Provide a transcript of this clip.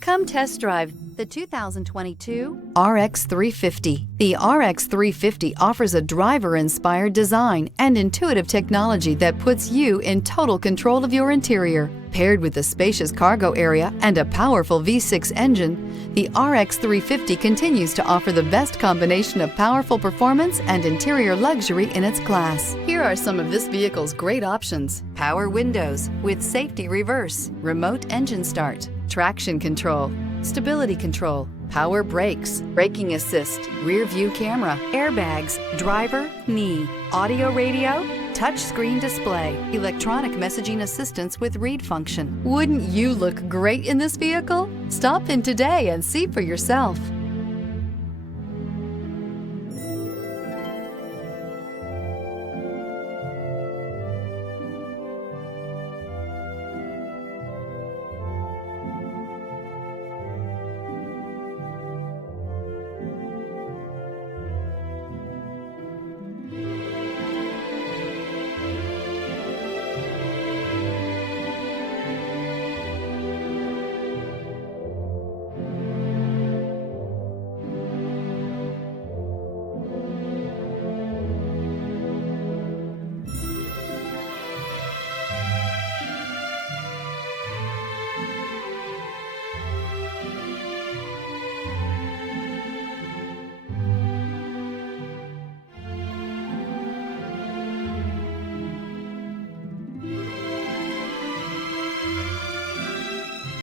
Come test drive the 2022 RX 350. The RX 350 offers a driver-inspired design and intuitive technology that puts you in total control of your interior. Paired with a spacious cargo area and a powerful V6 engine, the RX 350 continues to offer the best combination of powerful performance and interior luxury in its class. Here are some of this vehicle's great options: power windows with safety reverse, remote engine start, traction control, stability control, power brakes, braking assist, rear view camera, airbags, driver, knee, audio radio, touchscreen display, electronic messaging assistance with read function. Wouldn't you look great in this vehicle? Stop in today and see for yourself.